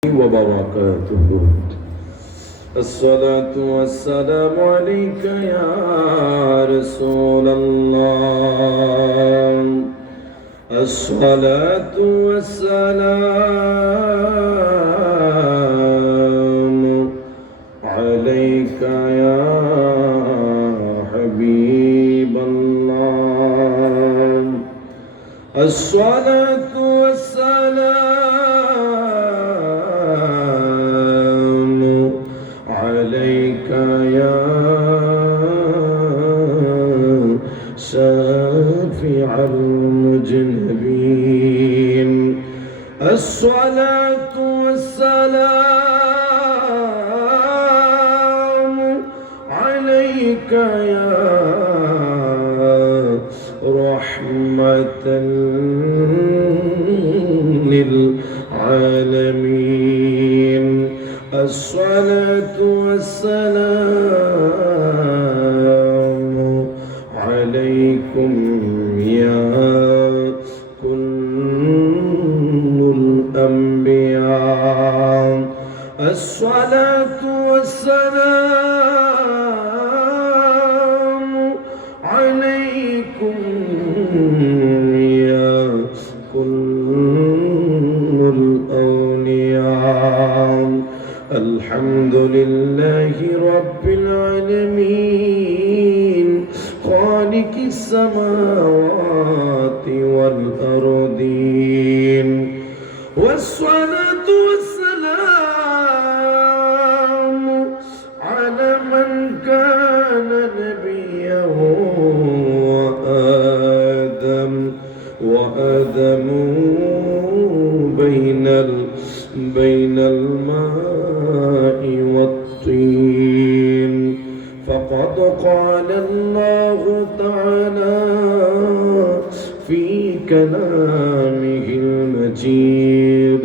وبركاته. الصلاة والسلام عليك يا رسول الله. الصلاة والسلام عليك يا حبيب الله. الصلاة والسلام عليك يا شافع المذنبين. الصلاة والسلام عليك يا رحمة للعالمين. الصلاة والسلام عليكم يا كل الأنبياء. الصلاة والسلام عليكم يا كل الأولياء. الحمد لله رب العالمين خالق السماوات والأرضين. والصلاة والسلام على من كان نبيا وآدم بين الماء والطين. فقد قال الله تعالى في كلامه المجيد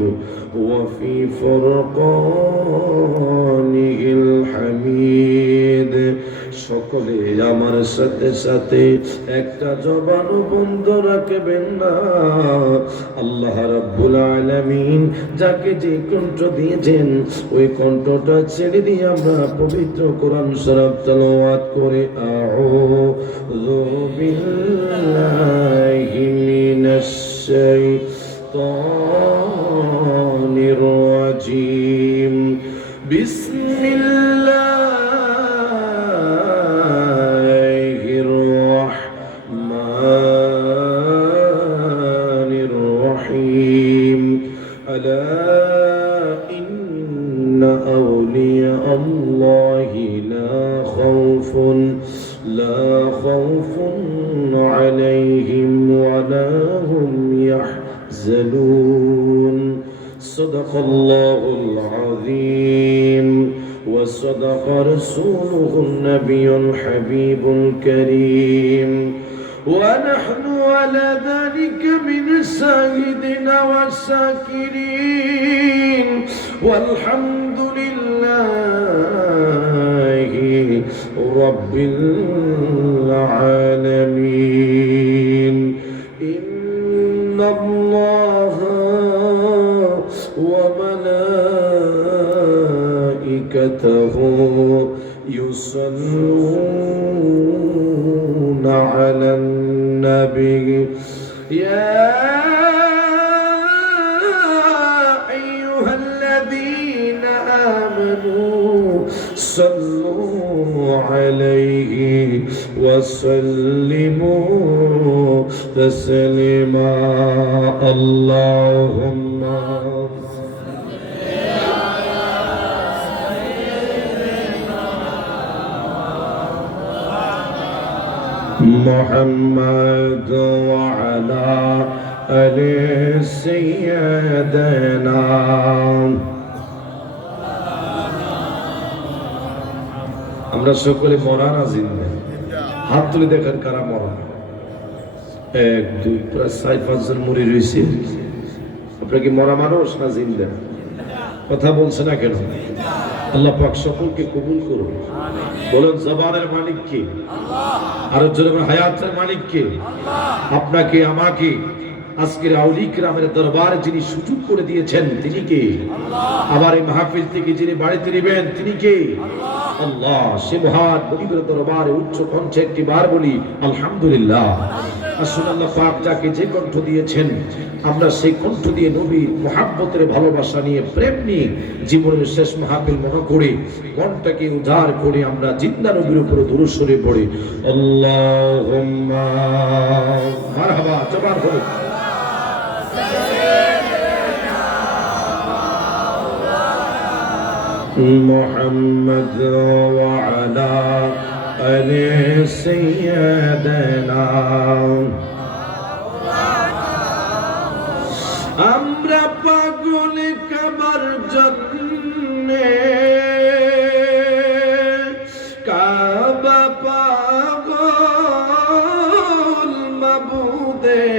وفي فرقانه الحميد. সকলে আমার সাথে সাথে একটা জবান বন্ধ রাখবেন না। আল্লাহ রাব্বুল আলামিন যাকে যে কণ্ঠ দিয়েছেন ওই কণ্ঠটা ছেড়ে দিয়ে আমরা পবিত্র কোরআন শরীফ তেলাওয়াত করে আউযু বিল্লাহি মিনাশ শাইতানির রাজীম। বিসমিল্লাহ لا خوف عليهم ولا هم يحزنون. صدق الله العظيم وصدق رسوله النبي الحبيب الكريم. ونحن على ذلك من الشاهدين والشاكرين والحمد لله رب العالمين. إن الله وملائكته يصلون على النبي يا أيها الذين آمنوا صلوا عليه وسلموا تسليما. اللهم محمد وعلى آل سيدنا. আমরা সকলে মরা না জিন্দা? হাত তুলে দেখেন কারা মরা। 1 2 প্রায় 4-5 জন মরে রয়েছে। আপনারা কি মরা মানুষ না জিন্দা? কথা বলছে না কেন? আল্লাহ পাক সকলকে কবুল করুন। বলেন জবানের মালিক কে? আল্লাহ। আর জোরে হায়াতের মালিক কে? আল্লাহ। আপনাকে আমাকে আজকের আউলিয়া কিরামের দরবারে যিনি সুযোগ করে দিয়েছেন তিনি কে? আবার এই মাহফিল থেকে যিনি বাড়িতে নেবেন তিনি কে? আল্লাহ। সে মহান নবীর দরবারে উচ্চ কণ্ঠে একটি বার বলি আলহামদুলিল্লাহ। আসলে আল্লাহ পাক যাকে যে কণ্ঠ দিয়েছেন আমরা সেই কণ্ঠ দিয়ে নবীর মুহাব্বতের ভালোবাসা নিয়ে প্রেম নিয়ে জীবনের শেষ মাহফিল মনে করে মনটাকে উজাড় করে আমরা জিন্দা নবীর উপরে দুরূদ শরীফ পড়ি আল্লাহুম্মা মারহাবা। জবান হলো মুহাম্মদ ওয়া আলা আলি সাইয়্যিদিনা। আমরা পাগল কাবার জন্যে কাবা পাগল মাবুদের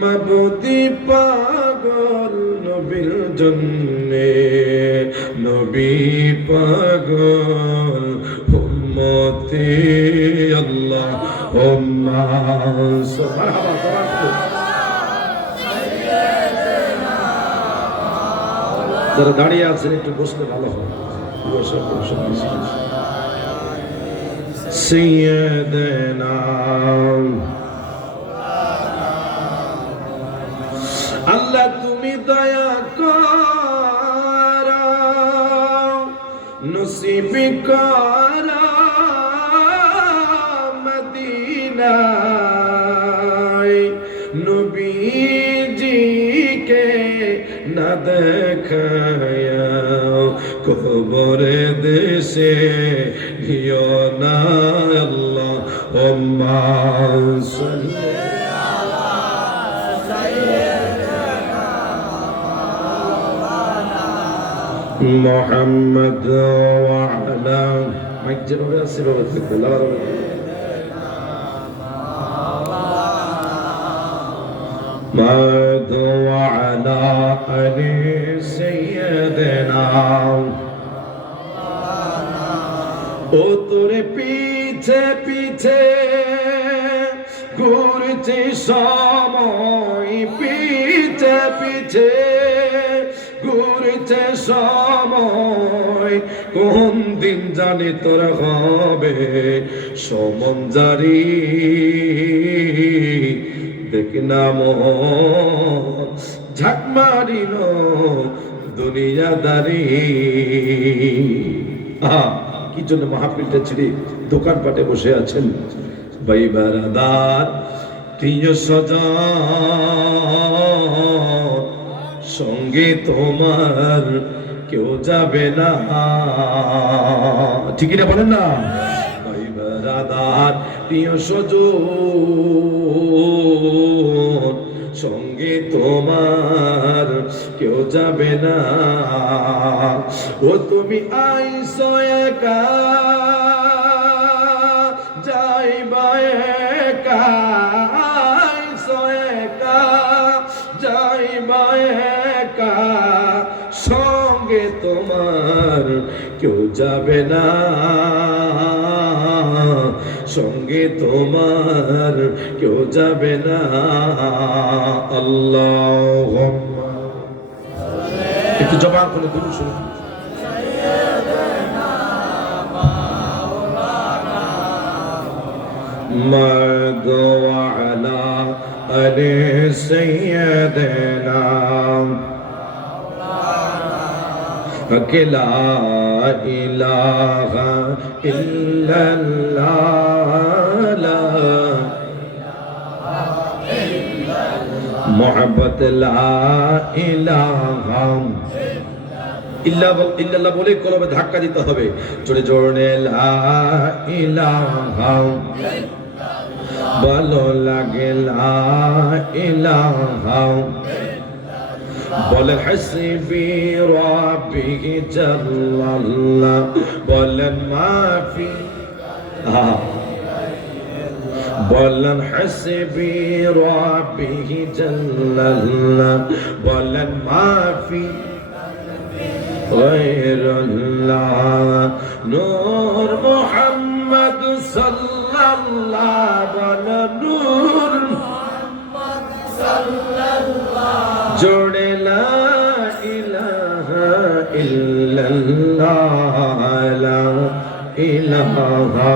মাবুদি পাগল নবীর জন্যে নবী পাগল উম্মতে আল্লাহুম্মা সুবহানাল্লাহ। যারা দাঁড়িয়ে আছেন একটু বসলে ভালো হয়। সাইয়্যিদানা আল্লাহ তুমি দয়া করো নসিব করো মদিনায় নবীজিকে না দেখায়া কবরে দেশে হিও না আল্লাহুম্মা সাল্লি আলা সাইয়্যিদিনা মুহাম্মদ ওয়া আলা মাইক যেভাবে আছে সেভাবে থাকবে محمد وعلى آل سيدنا ও তোরে পিছে পিছে ঘুরছে সময় পিছে পিছে ঘুরছে সময় কোন দিন জানি তোর হবে সমন জারি দেখ না ঝাঁক মারিল দুনিয়াদারি। কি জন্য মাহফিলটা ছেড়ে দোকানপাটে বসে আছেন? ভাই বারাদার প্রিয় স্বজন সঙ্গে তোমার কেউ যাবে না, ঠিকই না বলেন না? ভাই বারাদার প্রিয় স্বজন সঙ্গে তোমার কেউ যাবে না। ও তুমি আইসো একা যাইবা একা আইসো একা যাইবা একা সঙ্গে তোমার কেউ যাবে না সঙ্গে তোমার কেউ যাবে না। আল্লাহুম্মা একটু জবান করে দুরূদ শরীফ محمد وعلى آل سيدنا لا إله إلا الله محبت لا إله ইল্লাল্লাহ বলে কলবে ধাক্কা দিতে হবে জোরে জোরে লা ইলাহা ভালো লাগে লা ইলাহা বলেন হাসবি রাব্বি জাল্লাল্লাহ বলেন মাফি বলেন হাসবি রাব্বি জাল্লাল্লাহ বলেন মাফি غير الله نور محمد صلى الله عليه وسلم نور জোড়ে লা ইলাহা ইল্লাল্লাহ লা ইলাহা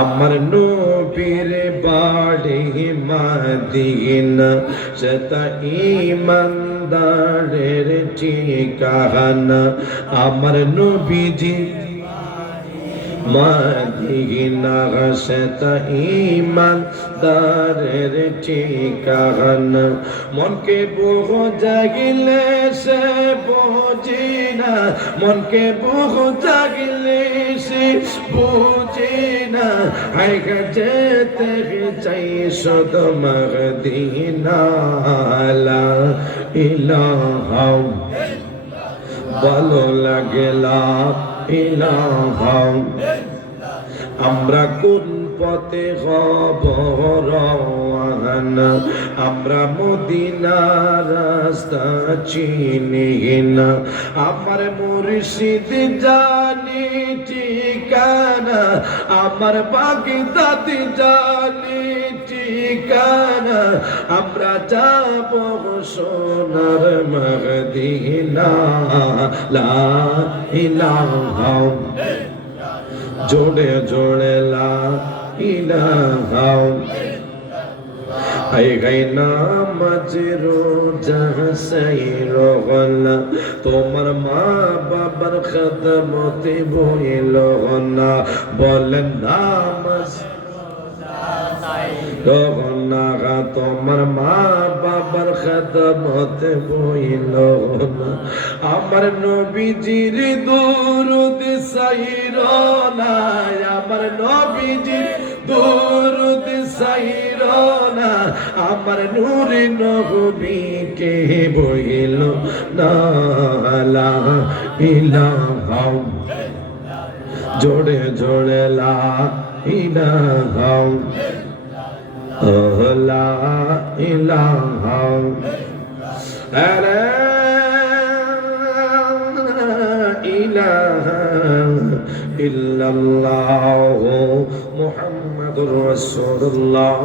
আমার নবীর বাড়ি মদিনা শত ঈমানদারের ঠিকানা আমার নবীজি মদিনা শত ঈমানদারের ঠিকানা মনকে বুঝ জাগিলে সে বুঝি না মনকে বুঝ জাগিলে সে বুঝি না আইগা যেতে চাই শুধু মদিনা লা ইলাহা ভালো লাগে লা ইলাহা আমরা কোন পথে হব রওয়ানা আমরা মদিনার রাস্তা চিনি না আমার মুর্শিদ জানি ঠিকানা আমার বাগদাদ জানি ঠিকানা আমরা যাব সোনার মদিনা লা ইলাহা জোড়ে জোড়ে লা ইলাহা আই গাই নামাজ রোজা সাইর হলা তোমার মা বাবার খিদমতে বইল না বলেন নামাজ রোজা তোমার মা বাবার খিদমতে বইল না আমার নবীজির দুরূদ সাইর না আমার নবীজির দুরূদ সাইর না আমার নূর নবীকে বইল না লা ইলাহা জোড়ে জোড়ে লা ইলাহা লা ইলাহা লা ইলাহা ইল্লাল্লাহ মুহাম্মাদুর রাসূলুল্লাহ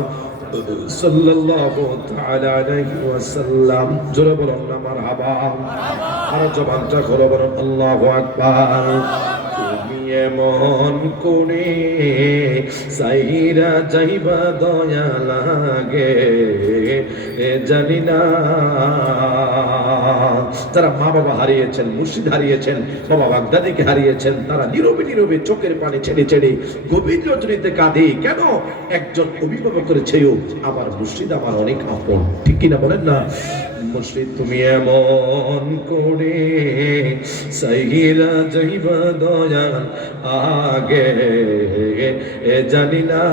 সাল্লাল্লাহু তাআলা আলাইহি ওয়াসাল্লাম জোরে বলুন না মারহাবা আর জবানটা খুলে বলুন আল্লাহু আকবার তুমি এমন করে সাইরা যাইবা দয়া লাগে জানি না তারা মা বাবা হারিয়েছেন মুর্শিদ হারিয়েছেন বাবা বাগদাদিকে হারিয়েছেন তারা নীরবে নীরবে চোখের পানি ছেড়ে ছেড়ে গভীর রজনীতে কাঁদে কেন একজন অভিভাবকের চেয়েও আমার মুর্শিদ আমার অনেক আপন ঠিক কিনা বলেন না মুর্শিদ তুমি এমন করে সাইরা যাইবা দয়া আগে জানি না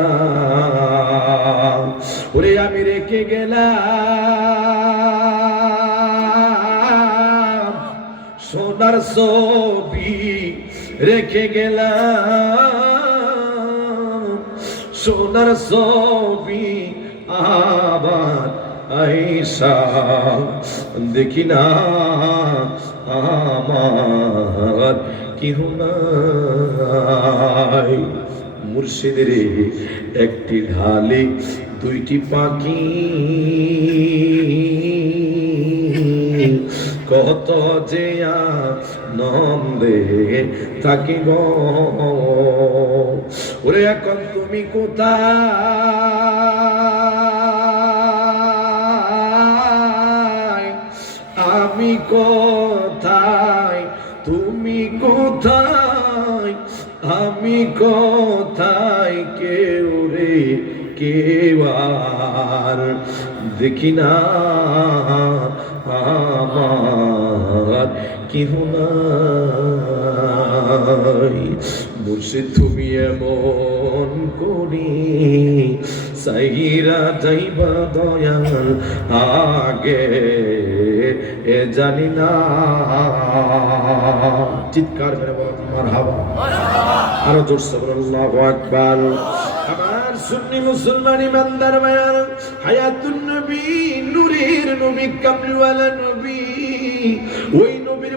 ওরে আমি রেখে গেলাম সোনার ছবি রেখে গেলাম সোনার ছবি আবার আইসা দেখি না আমার কেহ নাই মুর্শিদের একটি ঢালে দুইটি পাখি কত যে আনন্দে থাকি গো ওরে এখন তুমি কোথায় আমি কোথায় তুমি কোথায় আমি কোথায় কেউ রে কেউ আর দেখি না আমার কেহ নাই মুর্শিদ তুমি এমন করি সাইরা যাইবা দয়াল আগে জানি না চিৎকার করে বলো মারহাবা আরো জোরসে বলো আল্লাহু আকবার আমার সুন্নি মুসলমান ইমানদার ভাইয়ার হায়াতুন নবী নূরের নবী কামলিওয়ালা নবী ওই নবীর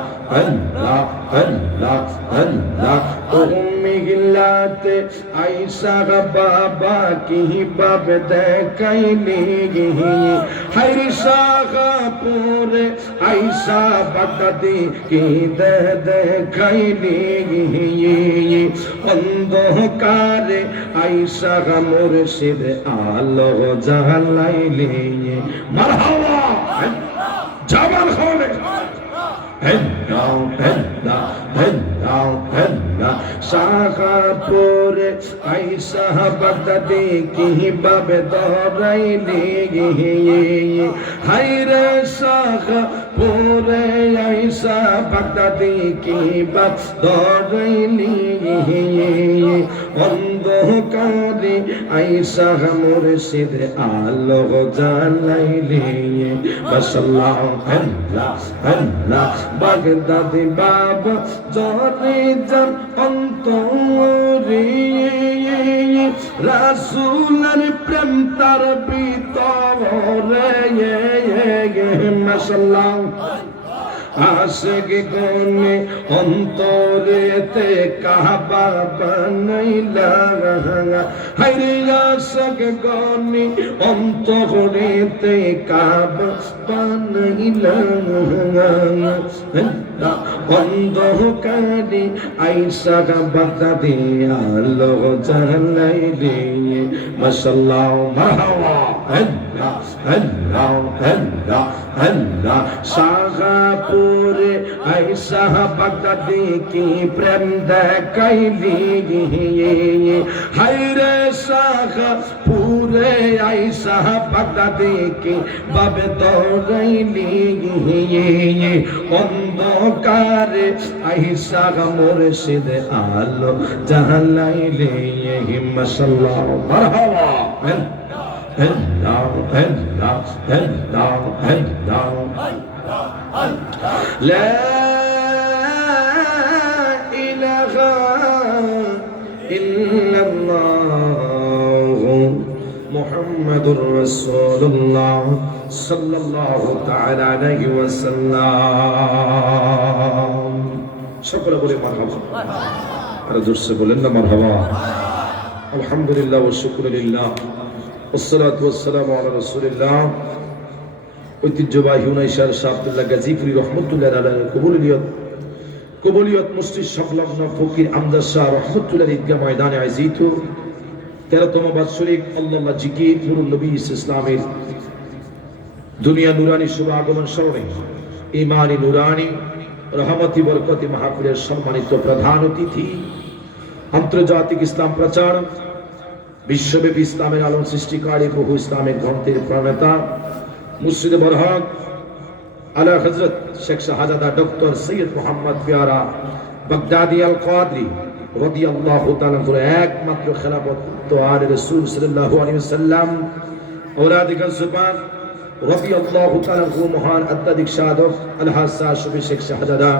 আল্লাহ আল্লাহ আল্লাহ উম্মি গিলাতে আয়েশা বাবা কি বাব দেখাইলি হায়রে শাহপুরে আয়েশা বাগদাদি কি দেখাইলি অন্ধকারে আয়েশা মুর্শিদ আলো জ্বালাইলি মারহাবা জামাল খানে শাহপুরে আয়েশা বাগদাদি কি বাবে দরাইলি হায়রে শাহপুরে আয়েশা বাগদাদি কি বাব দরাইলি অন্ধকারে আয়েশা মুর্শিদ আলো জ্বালাইলি মাশাআল্লাহ আল্লাহ আল্লাহ বাগদাদি বাবা জরে জান অন্তরে রাসূলের প্রেম তার ভিতরে মাশাআল্লাহ আশিক গনে অন্তরেতে কাবা বানাইলা হায়রে আশিক গনে অন্তরেতে কাবা বানাইলা অন্ধকারে আয়েশা বাগদাদি আলো জ্বালাইলি মাশাআল্লাহ মারহাবা আল্লাহ আল্লাহ আল্লাহ আল্লাহ শাহপুরে আয়েশা বাগদাদি কি প্রেম দেখাইলি হায়রে শাহপুরে আয়েশা বাগদাদি কি বাবে দরাইলি অন্ধকারে আয়েশা মুর্শিদ আলো জ্বালাইলি মাশাআল্লাহ মারহাবা Allah, Allah, Allah, Allah. La ilaha illallah Muhammadur Rasulullah sallallahu ta'ala alayhi wa sallam. সকলে বলে মারহাবা আর জোরসে বলেন না মারহাবা আলহামদুলিল্লাহ ওয়া শুকরুলিল্লাহ والصلاة والسلام على رسول الله ঐতিহ্যবাহী উনাইশার শাহ আব্দুল্লাহ গাজীপুরি রহমতুল্লাহ আলাইহি কবুলিয়ত মসজিদ সংলগ্ন ফকির আমজাদ শাহ রহমতুল্লাহ ঈদগাহ ময়দানে আয়োজিত 13তম বাৎসরিক আল্লাহ জিকির নুরুন নবী ইসলামের দুনিয়া নুরানি শুভ আগমন স্মরণে ইমানি নুরানি রহমতি বরকতি মাহফিলের সম্মানিত প্রধান অতিথি আন্তর্জাতিক ইসলাম প্রচার বিশ্বব্যাপী ইসলামের আলোর সৃষ্টিকারী বহু ইসলামিক গ্রন্থের প্রণেতা মুর্শিদে বরহক আলা হযরত শেখ শাহজাদা ডক্টর সৈয়দ মোহাম্মদ পিয়ারা বাগদাদি আল কাদরি রাদিয়াল্লাহু তাআলা একমাত্র খেলাফত তোয়ার রাসূল সাল্লাল্লাহু আলাইহি ওয়াসাল্লাম ঔলাদিকা সুবান রাদিয়াল্লাহু তাআলা মহান আত্মাদিক সাধক আল-হাসা শফি শেখ শাহজাদা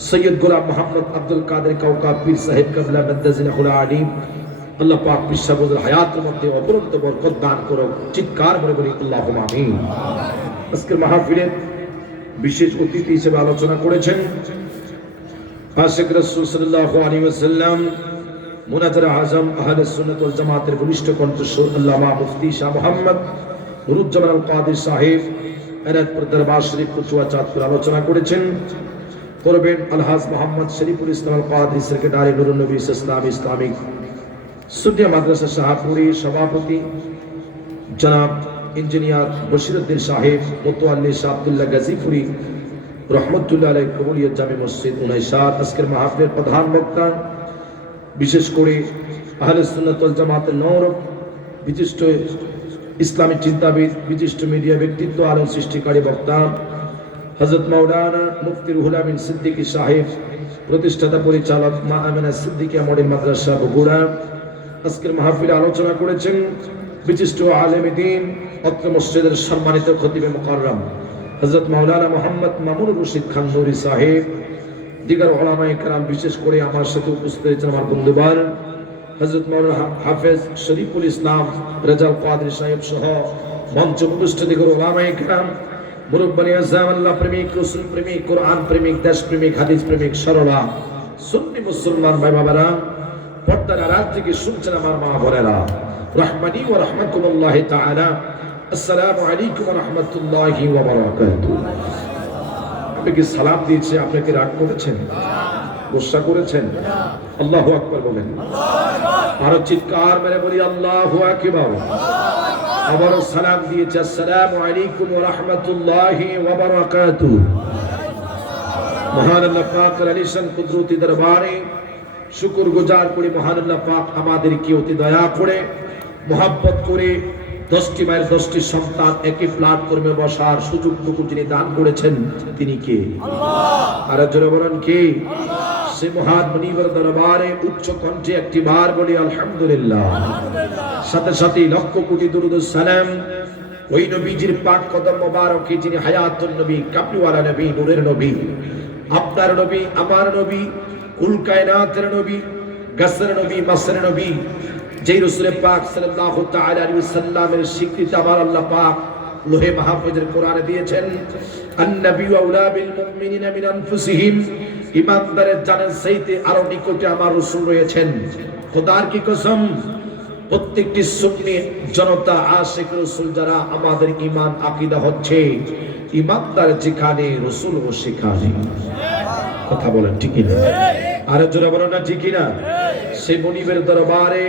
সৈয়দ গোলাম মোহাম্মদ আব্দুল কাদের কাউকাব পীর সাহেব কাবলা মদ্দাজিলাহুল আলিম আল্লাহ পাক পিসাবুদের হায়াতের মধ্যে অপরন্ত বরকত দান করুক চিৎকার করে বলি আল্লাহুম্মা আমিন আজকের মাহফিলে বিশেষ অতিথি হিসেবে আলোচনা করেছেন আশিক রাসূল সাল্লাল্লাহু আলাইহি ওয়াসাল্লাম মুনাজ্জার আযম আহলে সুন্নাত ওয়াল জামাতের ঘনিষ্ঠ কণ্ঠস্বর আল্লামা মুফতি শাহ মোহাম্মদ নুরুজ্জামান আল কাদির সাহেব এনায়তপুর দরবার শরীফ কুচুয়া চাঁদপুর আলোচনা করেছেন করবেন আলহাজ মোহাম্মদ শরীফুল ইসলাম আল কাদির সেক্রেটারি নুরুন নবী ইসলামিক সুন্নিয়া মাদ্রাসা শাহপুরী সভাপতি জনাব ইঞ্জিনিয়ার বশিরউদ্দিন সাহেব মুতওয়াল্লি শাহ আব্দুল্লাহ গাজীপুরি রহমতুল্লাহ আলাইহি কবুলিয়ত জামি মসজিদ উনাইশাত আজকের মাহফিলের প্রধান বক্তা বিশেষ করে আহলে সুন্নাত ওয়াল জামাতের নূর বিশিষ্ট ইসলামী চিন্তাবিদ বিশিষ্ট মিডিয়া ব্যক্তিত্ব আলোর সৃষ্টিকারী বক্তা হযরত মাওলানা মুফতি রুহুল আমিন সিদ্দিকী সাহেব প্রতিষ্ঠাতা পরিচালক মা আমিনা সিদ্দিকিয়া মডেল মাদ্রাসা বগুড়া আজকের মাহফিলে আলোচনা করেছেন বিশিষ্ট আলেম দ্বীন অত্র মসজিদের সম্মানিত খতিবে মুকাররম হযরত মাওলানা মুহাম্মদ মামুন রশিদ খান নুরি সাহেব দিগার উলামায়ে কেরাম বিশেষ করে আমার সাথে উপস্থিত হয়েছেন আমার বন্ধুবার হযরত মাওলানা হাফেজ শরীফুল ইসলাম রাজাল কাদের সাহেব সহ মঞ্চ উপস্থিত দিগার উলামায়ে কেরাম মুরব্বানি আযম আল্লাহ প্রেমিক, রাসূল প্রেমিক, কোরআন প্রেমিক, দেশ প্রেমিক, হাদিস প্রেমিক, সরলা সুন্নি মুসলমান ভাই বাবারা, পর্দার আড়াল থেকে শুনছেন আমার মা বোনেরা, রহমানি ওয়া রাহমাতুল্লাহি তাআলা, আসসালামু আলাইকুম ওয়া রাহমাতুল্লাহি ওয়া বারাকাতুহু। আপনি কি সালাম দিয়েছে, আপনি কি রাগ করেছেন, গোসা করেছেন? আল্লাহু আকবার বলেন। আরো চিৎকার মেরে বলি আল্লাহু আকবার। আবার সালাম দিয়েছে, আসসালামু আলাইকুম ওয়া রাহমাতুল্লাহি ওয়া বারাকাতুহু। মহান আল্লাহ পাক আলিশান কুদরতি দরবারে শুকর গুজার করি, মহান আল্লাহ পাক আমাদেরকে অতি দয়া করে মোহাব্বত করে 10টি মায়ের 10টি সন্তান একই প্ল্যাটফর্মে বসার সুযোগটুকু যিনি দান করেছেন তিনি কে? আল্লাহ। আর জোরে বলেন কে? সে মহান মুনিবের দরবারে উচ্চ কণ্ঠে একটি বার বলি আলহামদুলিল্লাহ। সাথে সাথে লক্ষ কোটি দুরূদ ও সালাম ওই নবীজির পাক কদম মোবারকে যিনি হায়াতুন নবী, কামলিওয়ালা নবী, নূরের নবী, আপনার নবী, আমার নবী, কুল কায়নাতের নবী, গাছের নবী, মাসের নবী, যেই রাসূল পাক সাল্লাল্লাহু তাআলা আলাইহি ওয়াসাল্লামের স্বীকৃতি আমার আল্লাহ পাক লোহে মাহফুজের কোরআনে দিয়েছেন, আন-নবী আউলা বিল মুমিনিনা মিন আনফুসিহিম, ঈমানদারের জানের চাইতে আরো নিকটে আমার রাসূল রয়েছেন। খোদার কি কসম, প্রত্যেকটি সুন্নি জনতা আশিক রাসূল যারা, আমাদের ঈমান আকীদা হচ্ছে ঈমানদার যেখানে রাসূল ও সেখানে। কথা বলেন ঠিক না? আর জোরে বলেন না ঠিক না? সেই মুনিবের দরবারে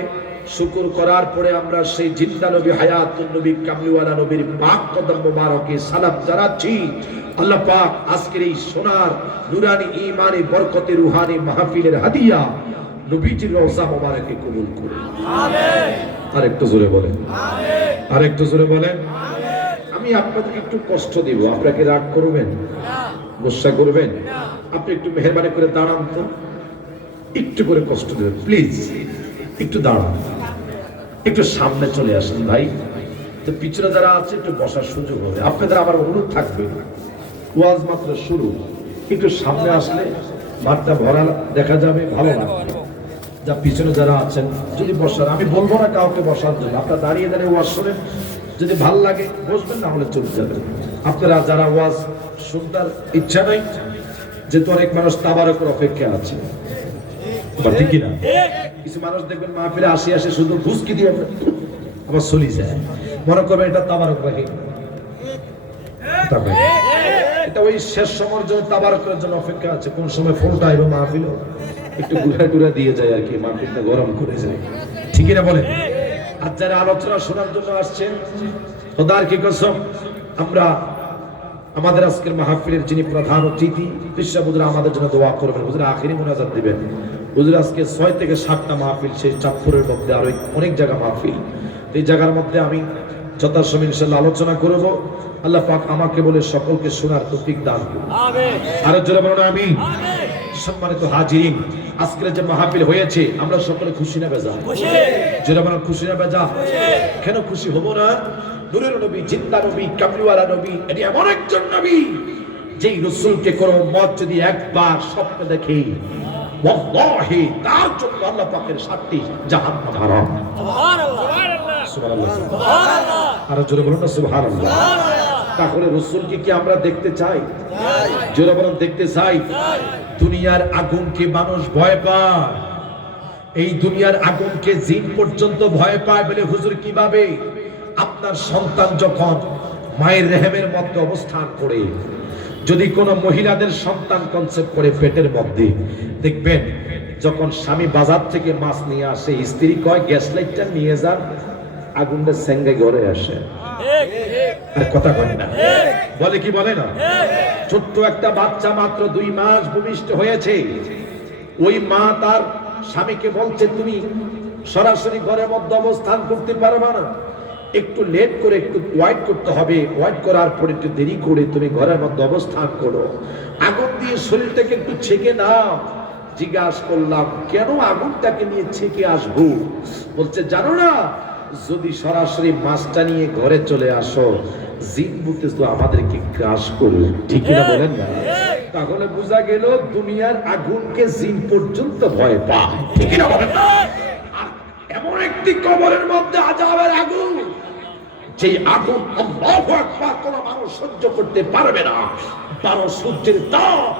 শুকর করার পরে আমরা সেই জিন্দা নবী, হায়াতুন নবী, কামলিওয়ালা নবীর পাক কদম মোবারকে সালাম জানাচ্ছি। আল্লাহ পাক আজকের এই সোনার নুরানি ঈমানি বরকতে রুহানি মাহফিলের হাদিয়া নবীজির রওজা মোবারকে কবুল করুন। আমিন। আরেকটু জোরে বলেন আমিন। আরেকটু জোরে বলেন আমিন। আমি আপনাদেরকে একটু কষ্ট দেব, আপনাকে রাগ করবেন না, গোসা করবেন না? আপনি একটু মেহেরবানি করে দাঁড়ান তো, একটু করে কষ্ট দেবেন প্লিজ, একটু দাঁড়ান, একটু সামনে চলে আসেন ভাই। তো পিছনে যারা আছে একটু বসার সুযোগ হবে, আপনাদের আমার অনুরোধ থাকবে, ওয়াজ মাত্র শুরু, একটু সামনে আসলে মাঠটা ভরা দেখা যাবে, ভালো লাগবে। যা পিছনে যারা আছেন যদি বসার, আমি বলবো না কাউকে বসার জন্য, আপনারা দাঁড়িয়ে দাঁড়িয়ে ওয়াজ শোনেন, যদি ভাল লাগে বসবেন, না হলে চলে যাবেন। আপনারা যারা ওয়াজ শুনতার ইচ্ছা নাই, যেহেতু অনেক মানুষ তাবারকের অপেক্ষা আছে, ঠিক কিনা? কিছু মানুষ দেখবেন মাহফিলে আসি আসে শুধু ঘুষকি দিয়ে আবার চলে যায়, মনে করবেন এটা তাবারক রাখি, এটা ওই শেষ সময়ের জন্য তাবারকের জন্য অপেক্ষা আছে, কোন সময় ফোনটা আইবে মাহফিল একটু ঘুরা টুরা দিয়ে যায় আর কি, মাহফিলটা গরম করে যায়, ঠিক না বলেন? আর যারা আলোচনা শোনার জন্য আসছেন, খোদার কি কসম, আমরা আমাদের আজকের মাহফিলের যিনি প্রধান অতিথি বিশ্ব হুজুর আমাদের জন্য দোয়া করবেন, হুজুর আখিরি মুনাজাত দিবেন। হুজুর আজকে 6 থেকে 7টা মাহফিল, সেই চাঁদপুরের মধ্যে আরো অনেক জায়গা মাহফিল, এই জায়গার মধ্যে আমি যথাসময়ে ইনশাআল্লাহ আলোচনা করব। আল্লাহ পাক আমাকে বলে সকলকে শোনার তৌফিক দান করুন, আমিন। আর জোরে বলুন আমিন। সম্মানিত হাজিরিন, আজকের যে মাহফিল হয়েছে আমরা সকলে খুশি না বেজা? খুশি। জোরে বলুন খুশি না বেজা? কেন খুশি হব না? নূরের নবী, জিন্দা নবী, কামলিওয়ালা নবী, এটি এমন একজন নবী যেই রাসূলকে কোন উম্মত যদি একবার স্বপ্ন দেখে, ওয়াল্লাহি তার জন্য আল্লাহ পাকের 7টি জাহান্নাম হারাম। সুবহানাল্লাহ, সুবহানাল্লাহ, সুবহানাল্লাহ। আর জোরে বলুন না সুবহানাল্লাহ। তাহলে রাসূলকে কি আমরা দেখতে চাই? জোরে বলুন দেখতে চাই। দুনিয়ার আগুনকে মানুষ ভয় পায়, এই দুনিয়ার আগুনকে জিন পর্যন্ত ভয় পায় বলে হুজুর কিভাবে? আপনার সন্তান যখন মায়ের রেহেমের মধ্যে অবস্থান করে, যদি কোনো মহিলাদের সন্তান কনসেপ্ট করে পেটের মধ্যে, দেখবেন যখন স্বামী বাজার থেকে মাছ নিয়ে আসে, স্ত্রী কয় গ্যাস লাইটটা নিয়ে যান, আগুনটা সেঙ্গে ঘরে আসে, আর কথা কয় না, বলে কি বলে না? ছোট্ট একটা বাচ্চা মাত্র 2 মাস ভূমিষ্ঠ হয়েছে, ওই মা তার স্বামীকে বলছে তুমি সরাসরি ঘরের মধ্যে অবস্থান করতে পারবে না, একটু লেট করে একটু ওয়েট করতে হবে, ওয়েট করার পর একটু দেরি করে তুমি ঘরের মধ্যে অবস্থান করো, আগুন দিয়ে শরীরটাকে একটু ছেঁকে নাও। জিজ্ঞাসা করলাম কেন আগুনটাকে নিয়ে ছেঁকে আসবো? বলছে জানো না, যদি সরাসরি মাছটা নিয়ে ঘরে চলে আসো, জিন বুতে তো আমাদেরকে গ্রাস করবে, ঠিক না বলেন না? তাহলে বোঝা গেল দুনিয়ার আগুনকে জিন পর্যন্ত ভয় পায়, ঠিক না বলেন না? এমন একটি কবরের মধ্যে আযাবের আগুন, যে আগুন আল্লাহু আকবার কোন মানুষ সহ্য করতে পারবে না। 12 সূর্যের তাপ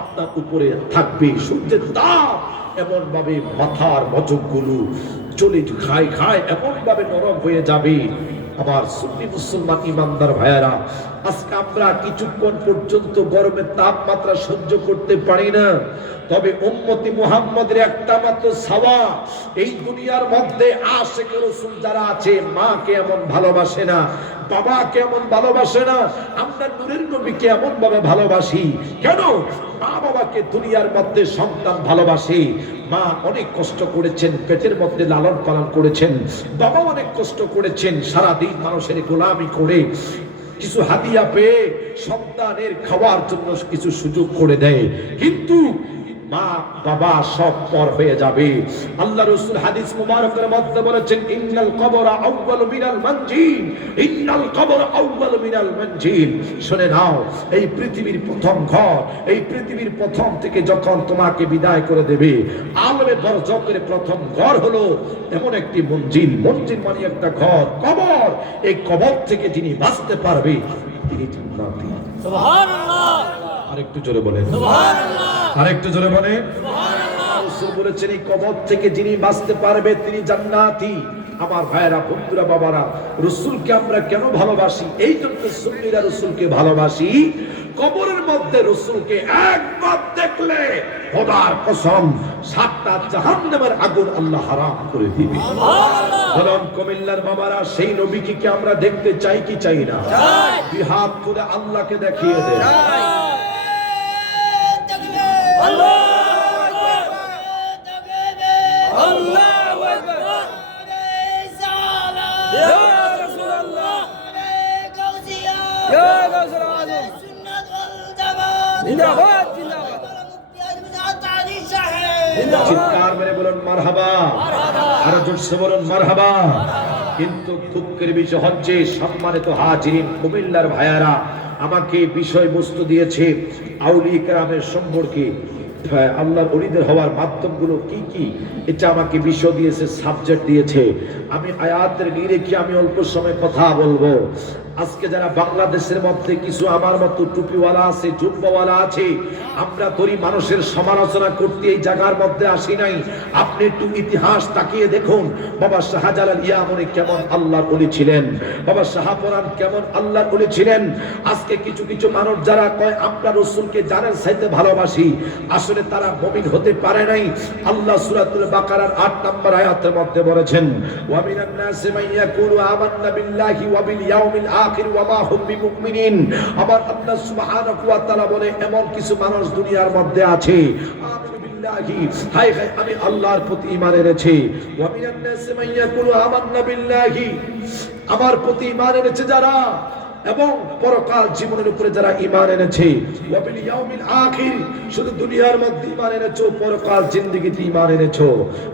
আপনার উপরে থাকবে। সূর্যের তাপ এমন ভাবে মাথার মজকগুলো চলে খায় এমন ভাবে নরম হয়ে যাবে। আবার সুন্নি মুসলমান ইমানদার ভাইয়েরা, আজকে আমরা কিছুক্ষণ পর্যন্ত গরমের তাপমাত্রা সহ্য করতে পারি না। তবে উম্মতি মুহাম্মদের একটা মাত্র সাওয়া, এই দুনিয়ার মধ্যে আশিকে রাসূল যারা আছে, মাকে এমন ভালোবাসে না, বাবাকে এমন ভালোবাসে না। আমরা নূরের নবীকে এমন ভাবে ভালোবাসি কেন? মা বাবাকে দুনিয়ার মধ্যে সন্তান ভালোবাসে। মা অনেক কষ্ট করেছেন, পেটের মধ্যে লালন পালন করেছেন। বাবা অনেক কষ্ট করেছেন, সারাদিন মানুষের গোলামি করে কিছু হাদিয়া পেয়ে সন্তানের খাওয়ার জন্য কিছু সুযোগ করে দেয়। কিন্তু মা বাবা সব পর হয়ে যাবে। আল্লাহ রাসূল হাদিস মুবারকের মধ্যে বলেছেন, ইন্নাল কবর আউয়ালু মিনাল মানজিল, ইন্নাল কবর আউয়ালু মিনাল মানজিল। শুনে নাও, এই পৃথিবীর প্রথম ঘর, এই পৃথিবীর প্রথম থেকে যখন তোমাকে বিদায় করে দেবে, আলমে বরজখের প্রথম ঘর হলো এমন একটি মঞ্জিল। মঞ্জিল মানে একটা ঘর, কবর। এই কবর থেকে যিনি বাঁচতে পারবে তিনি জান্নাতি। সুবহানাল্লাহ। আরেকটু জোরে বলেন সুবহানাল্লাহ। আরেকটু জোরে বলেন সুবহানাল্লাহ। রাসূল বলেছেন, এই কবর থেকে যিনি বাঁচতে পারবে তিনি জান্নাতি। আমার ভাইয়েরা, বন্ধুরা, বাবারা, রাসূলকে আমরা কেন ভালোবাসি? এই জন্য সুন্নিরা রাসূলকে ভালোবাসি। কবরের মধ্যে রাসূলকে একবার দেখলে খোদার কসম 7টা জাহান্নামের আগুন আল্লাহ হারাম করে দিবে। সুবহানাল্লাহ। বলুন কুমিল্লার বাবারা, সেই নবীকে কি আমরা দেখতে চাই কি চাই না? চাই। দুই হাত তুলে আল্লাহকে দেখিয়ে দেন। চিৎকার মেরে বলুন মারহাবা, আরো জোরসে বলুন মারহাবা। কিন্তু দুঃখের বিষয় হচ্ছে, সম্মানিত হাজিরিন, কুমিল্লার ভাইয়ারা আমাকে বিষয়বস্তু দিয়েছে আউলিয়া কেরামের সম্পর্কে, আল্লাহর ওলিদের হওয়ার মাধ্যমগুলো কি কি, এটা আমাকে বিষয় দিয়েছে, সাবজেক্ট দিয়েছে। আমি আয়াতের নিরিখে আমি অল্প সময় কথা বলবো। আজকে যারা বাংলাদেশের মধ্যে কিছু আমার মতো টুপিওয়ালা আছে, জুব্বাওয়ালা আছে, আমরা ধরি মানুষের সমালোচনা করতে এই জায়গার মধ্যে আসি নাই। আপনি একটু ইতিহাস তাকিয়ে দেখুন, বাবা শাহজালাল ইয়ামনি কেমন আল্লাহর ওলি ছিলেন, বাবা শাহপরান কেমন আল্লাহর ওলি ছিলেন। আজকে কিছু কিছু মানুষ যারা কয় আমরা রাসূলকে জানের চাইতে ভালোবাসি, আসলে তারা মুমিন হতে পারে নাই। আল্লাহ সূরাতুল বাকারার 8 নম্বর আয়াতের মধ্যে বলেছেন, ওয়া মিনান নাসি মান ইয়াকুলু আমান্না বিল্লাহি ওয়া বিল ইয়াউমিল আখির ওয়া মা হুম বিমুমিনিন। আবার আল্লাহ সুবহানাহু ওয়া তাআলা বলে, এমন কিছু মানুষ দুনিয়ার মধ্যে আছে, আমিনু বিল্লাহি, হায় হায় আমি আল্লাহর প্রতি ঈমান এনেছি। ওয়া মিনান নাসি মান ইয়াকুলু আমান্না বিল্লাহি, আমার প্রতি ঈমান এনেছে যারা, এবং পরকাল জীবনের উপরে যারা ঈমান এনেছে, ওয়া বিল ইয়াউমিল আখির, শুধু দুনিয়ার মধ্যে ঈমান এনেছো, পরকাল জিন্দেগিতে ঈমান এনেছো।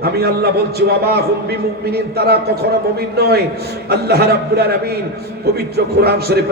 আমি আল্লাহ বলছি, ওয়া মা হুম বিমুমিনিন, তারা কখনো মুমিন নয়। আল্লাহ রাব্বুল আলামিন পবিত্র কোরআন শরীফ